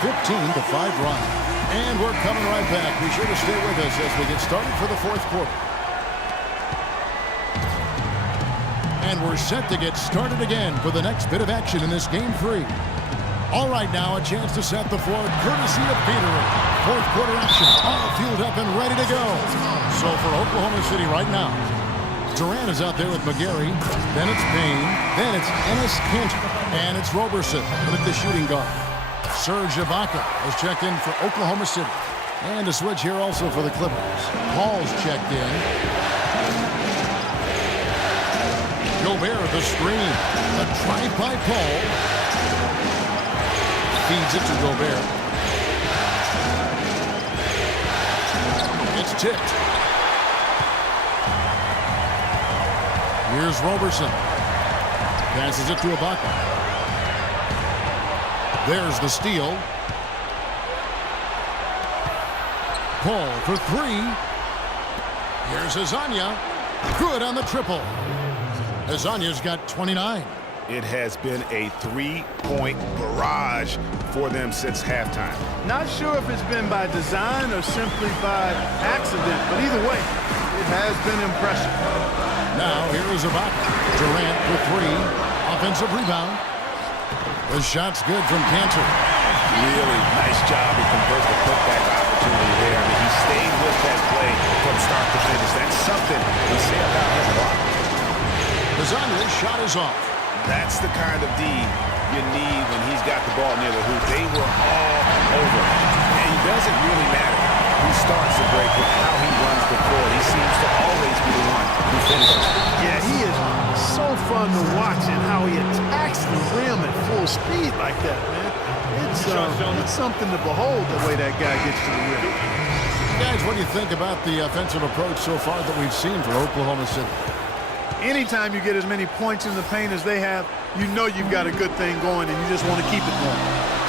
15-5 run. And we're coming right back. Be sure to stay with us as we get started for the fourth quarter. And we're set to get started again for the next bit of action in this game 3. All right, now a chance to set the floor courtesy of Gatorade. Fourth quarter action, all fueled up and ready to go. So for Oklahoma City right now, Durant is out there with McGarry. Then it's Payne. Then it's Enes Kanter. And it's Roberson with the shooting guard. Serge Ibaka has checked in for Oklahoma City. And a switch here also for the Clippers. Paul's checked in. Gobert the screen. The drive by Paul. Feeds it to Gobert. It's tipped. Here's Roberson. Passes it to Ibaka. There's the steal. Paul for 3. Here's Azania. Good on the triple. Azania's got 29. It has been a three-point barrage for them since halftime. Not sure if it's been by design or simply by accident, but either way, it has been impressive. Now here is Ibaka. Durant for 3. Offensive rebound. The shot's good from Kanter. Really nice job to convert the putback opportunity there. I mean, he stayed with that play from start to finish. That's something we say about him a lot. Azania's shot is off. That's the kind of D you need when he's got the ball near the hoop. They were all over him. And it doesn't really matter who starts the break with how he runs the floor. He seems to always be the one who finishes. Yeah, he is so fun to watch and how he attacks the rim at full speed like that, man. It's something to behold the way that guy gets to the rim. Guys, what do you think about the offensive approach so far that we've seen for Oklahoma City? Anytime you get as many points in the paint as they have, you know you've got a good thing going and you just want to keep it going.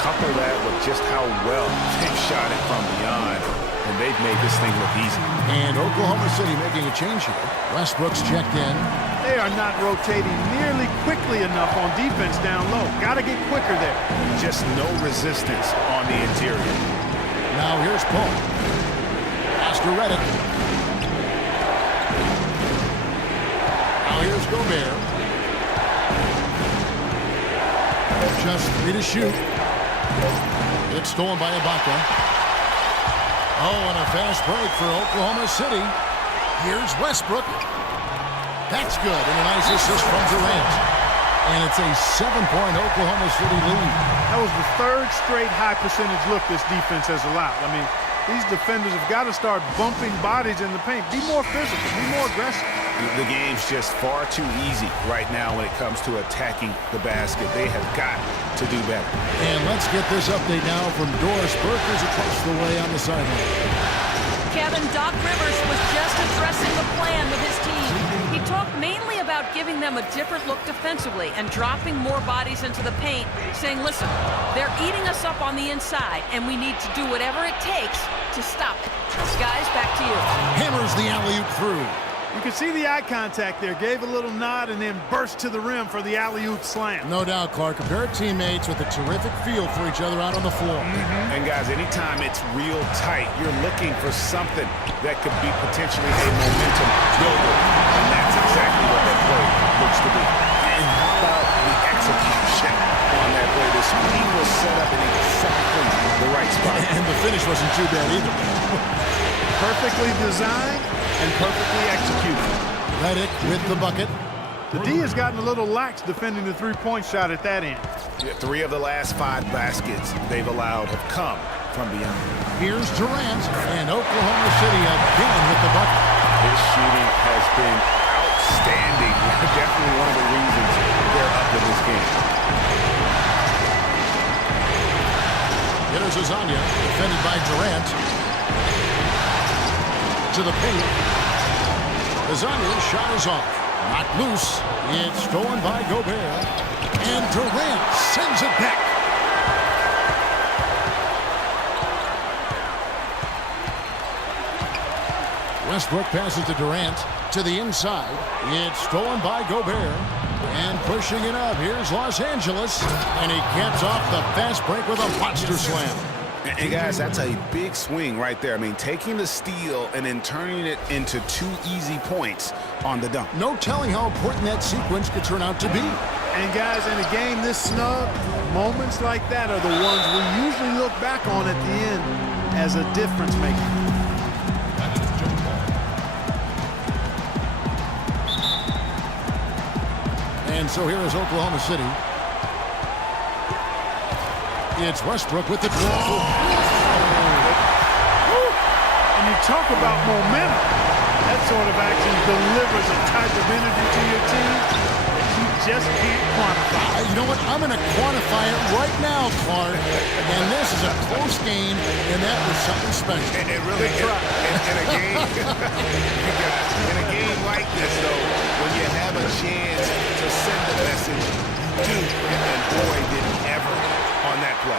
Couple that with just how well they've shot it from beyond, and they've made this thing look easy. And Oklahoma City making a change here. Westbrook's checked in. They are not rotating nearly quickly enough on defense down low. Got to get quicker there. Just no resistance on the interior. Now here's Paul. Oscar Reddick. Now here's Gobert. Just 3 to shoot. It's stolen by Ibaka. Oh, and a fast break for Oklahoma City. Here's Westbrook. That's good, and a nice assist from Durant. And it's a 7-point Oklahoma City lead. That was the 3rd straight high percentage look this defense has allowed. I mean, these defenders have got to start bumping bodies in the paint. Be more physical, be more aggressive. The game's just far too easy right now when it comes to attacking the basket. They have got to do better. And let's get this update now from Doris Burkers across the way on the sideline. Kevin, Doc Rivers was just addressing the plan with his team. He talked mainly about giving them a different look defensively and dropping more bodies into the paint, saying, listen, they're eating us up on the inside, and we need to do whatever it takes to stop it. Guys, back to you. Hammers the alley-oop through. You can see the eye contact there. Gave a little nod and then burst to the rim for the alley-oop slam. No doubt, Clark. A pair of teammates with a terrific feel for each other out on the floor. And guys, anytime it's real tight, you're looking for something that could be potentially a momentum builder. And that's exactly what that play looks to be. And how about the execution on that play? The screen was set up in exactly the right spot. And the finish wasn't too bad either. Perfectly designed and perfectly executed. Reddick with the bucket. The D has gotten a little lax defending the three-point shot at that end. Yeah, 3 of the last 5 baskets they've allowed have come from beyond. Here's Durant, and Oklahoma City again with the bucket. His shooting has been outstanding. Definitely one of the reasons they're up in this game. Here's Azania, defended by Durant. To the paint. Azania's shot is off. Knocked loose. It's stolen by Gobert. And Durant sends it back. Westbrook passes to Durant. To the inside. It's stolen by Gobert. And pushing it up, here's Los Angeles. And he caps off the fast break with a monster slam. And guys, that's a big swing right there. I mean, taking the steal and then turning it into 2 easy points on the dunk. No telling how important that sequence could turn out to be. And guys, in a game this snug, moments like that are the ones we usually look back on at the end as a difference maker. And so here is Oklahoma City. It's Westbrook with the draw. And you talk about momentum. That sort of action delivers a type of energy to your team that you just can't quantify. You know what? I'm going to quantify it right now, Clark. And this is a close game, and that was something special. And really, in a game, in a game like this, though, when you have a chance to send the message, and boy, did he ever on that play.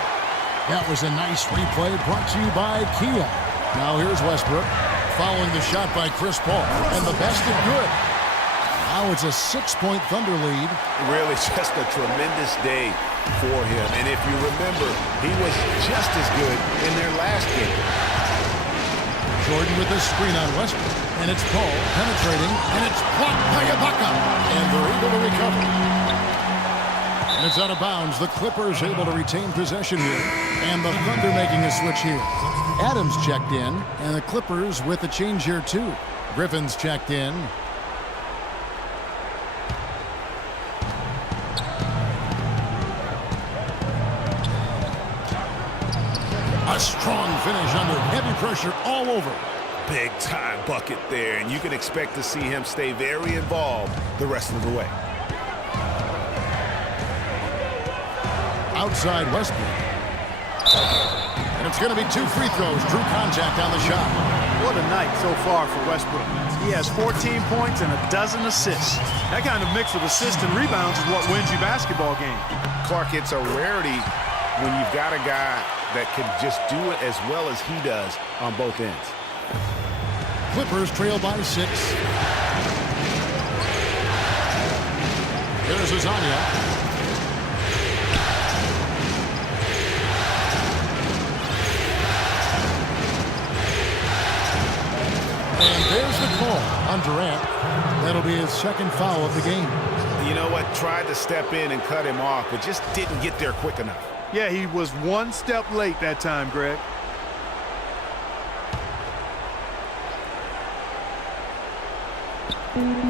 That was a nice replay brought to you by Kia. Now here's Westbrook following the shot by Chris Paul, and the best of good. Now it's a 6-point Thunder lead. Really just a tremendous day for him. And if you remember, he was just as good in their last game. Jordan with a screen on Westbrook, and it's Paul penetrating, and it's blocked by Ibaka, and they're able to recover. And it's out of bounds. The Clippers able to retain possession here, and the Thunder making a switch here. Adams checked in, and the Clippers with a change here too. Griffin's checked in. A strong finish under heavy pressure all over. Big time bucket there, and you can expect to see him stay very involved the rest of the way. Outside Westbrook. And it's going to be 2 free throws. Drew contact on the shot. What a night so far for Westbrook. He has 14 points and a dozen assists. That kind of mix of assists and rebounds is what wins you basketball games. Clark, it's a rarity when you've got a guy that can just do it as well as he does on both ends. Clippers trail by 6. Here's Azania. And there's the call on Durant. That'll be his second foul of the game. You know what? Tried to step in and cut him off, but just didn't get there quick enough. Yeah, he was one step late that time, Greg.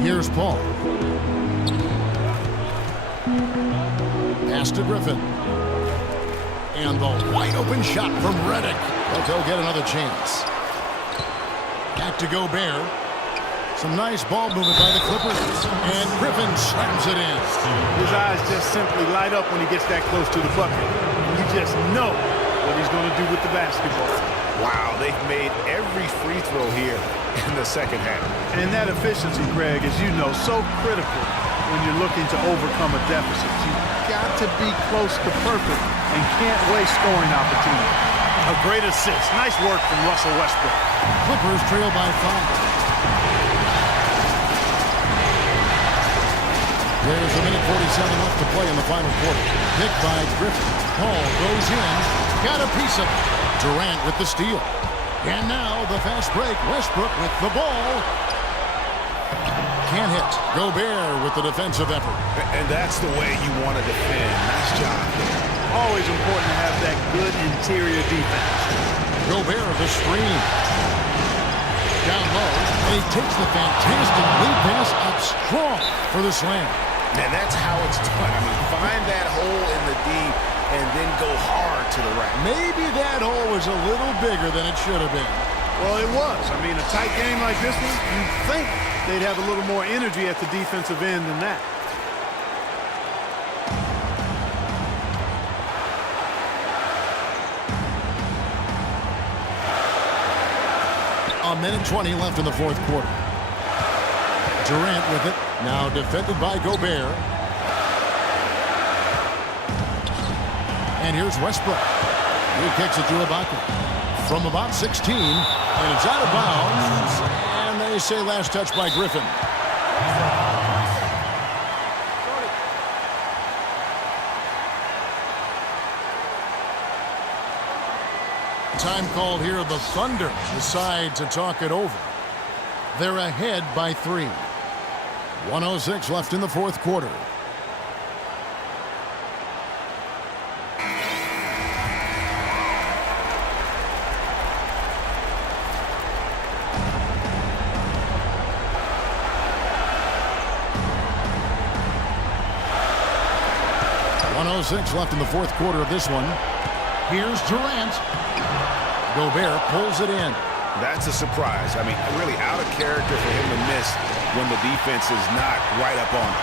Here's Paul. Pass to Griffin. And the wide open shot from Redick. They'll go get another chance. Back to Gobert. Some nice ball movement by the Clippers. And Griffin slams it in. His eyes just simply light up when he gets that close to the bucket. You just know what he's going to do with the basketball. Wow, they've made every free throw here in the second half. And that efficiency, Greg, as you know, so critical when you're looking to overcome a deficit. You've got to be close to perfect and can't waste scoring opportunity. A great assist. Nice work from Russell Westbrook. Clippers trail by 5. There's a minute 47 left to play in the final quarter. Picked by Griffin. Paul goes in. Got a piece of it. Durant with the steal. And now the fast break. Westbrook with the ball. Can't hit. Gobert with the defensive effort. And that's the way you want to defend. Nice job. Always important to have that good interior defense. Gobert the screen. Down low. And he takes the fantastic lead pass up strong for the slam. And that's how it's done. I mean, find that hole in the D and then go hard to the rack. Maybe that hole was a little bigger than it should have been. Well, it was. I mean, a tight game like this one, you'd think they'd have a little more energy at the defensive end than that. A minute 20 left in the fourth quarter. Durant with it. Now defended by Gobert. And here's Westbrook. He kicks it to Ibaka. From about 16. And it's out of bounds. And they say last touch by Griffin. Time called here. The Thunder decide to talk it over. They're ahead by 3. 1:06 left in the fourth quarter. Left in the fourth quarter of this one. Here's Durant. Gobert pulls it in. That's a surprise. I mean, really out of character for him to miss when the defense is not right up on him.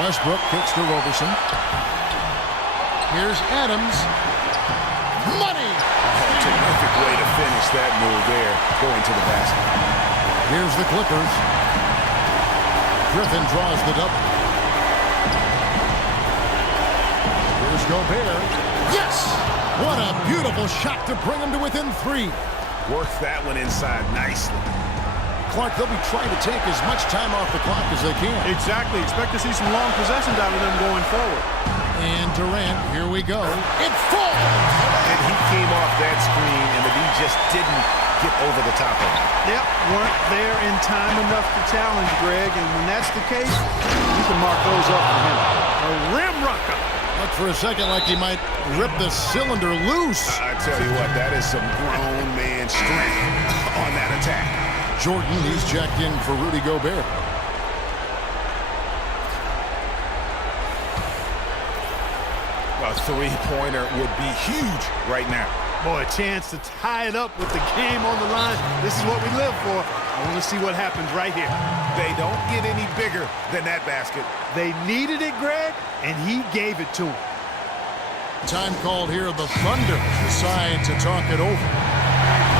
Westbrook kicks to Roberson. Here's Adams. Money! Terrific way to finish that move there, going to the basket. Here's the Clippers. Griffin draws the double. Here's Gobert. Yes! What a beautiful shot to bring him to within 3. Worked that one inside nicely. Clark, they'll be trying to take as much time off the clock as they can. Exactly. Expect to see some long possessions out of them going forward. And Durant, here we go. It falls! And he came off that screen, and the D just didn't get over the top of it. Yep, weren't there in time enough to challenge Greg, and when that's the case, you can mark those up for him. A rim rucker. Looked for a second like he might rip the cylinder loose. I tell you what, that is some grown man strength on that attack. Jordan, he's checked in for Rudy Gobert. A three-pointer would be huge right now. Boy, a chance to tie it up with the game on the line. This is what we live for. I want to see what happens right here. They don't get any bigger than that basket. They needed it, Greg, and he gave it to him. Time called here. The Thunder decide to talk it over.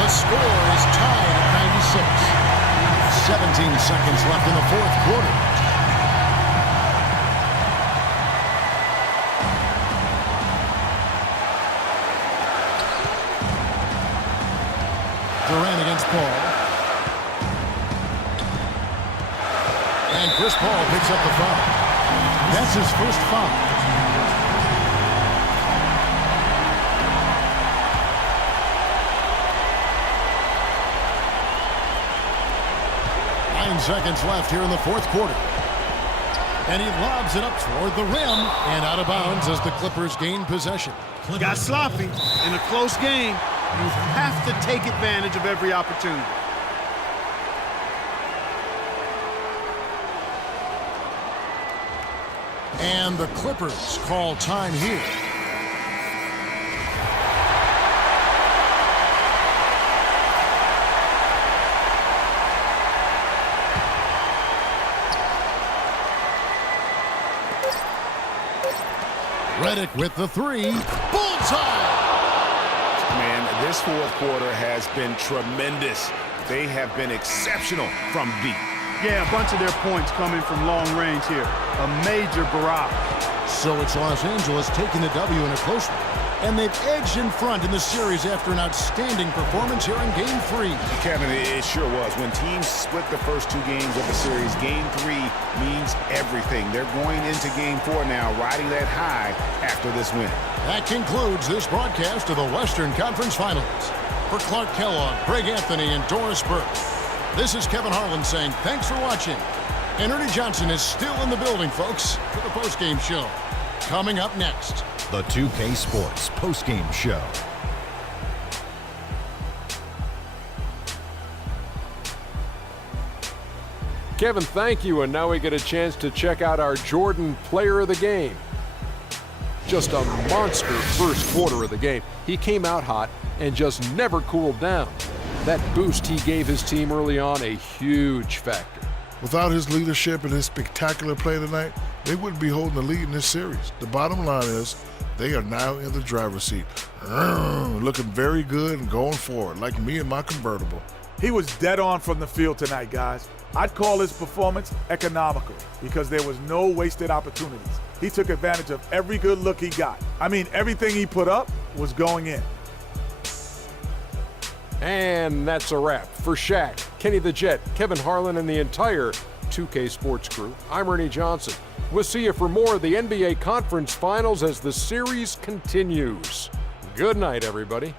The score is tied at 96. 17 seconds left in the fourth quarter. Durant against Paul. And Chris Paul picks up the foul. That's his first foul. Seconds left here in the fourth quarter. And he lobs it up toward the rim and out of bounds as the Clippers gain possession. Got sloppy in a close game. You have to take advantage of every opportunity. And the Clippers call time here. Redick with the 3. Bullseye! Man, this fourth quarter has been tremendous. They have been exceptional from deep. Yeah, a bunch of their points coming from long range here. A major barrage. So it's Los Angeles taking the W in a close one. And they've edged in front in the series after an outstanding performance here in Game 3. Kevin, it sure was. When teams split the first 2 games of the series, Game 3 means everything. They're going into Game 4 now, riding that high after this win. That concludes this broadcast of the Western Conference Finals. For Clark Kellogg, Greg Anthony, and Doris Burke, this is Kevin Harlan saying thanks for watching. And Ernie Johnson is still in the building, folks, for the postgame show. Coming up next, the 2K Sports postgame show. Kevin, thank you, and now we get a chance to check out our Jordan player of the game. Just a monster first quarter of the game. He came out hot and just never cooled down. That boost he gave his team early on, a huge factor. Without his leadership and his spectacular play tonight, they wouldn't be holding the lead in this series. The bottom line is they are now in the driver's seat. Looking very good and going forward, like me and my convertible. He was dead on from the field tonight, guys. I'd call his performance economical because there was no wasted opportunities. He took advantage of every good look he got. I mean, everything he put up was going in. And that's a wrap. For Shaq, Kenny the Jet, Kevin Harlan, and the entire 2K Sports crew, I'm Ernie Johnson. We'll see you for more of the NBA Conference Finals as the series continues. Good night, everybody.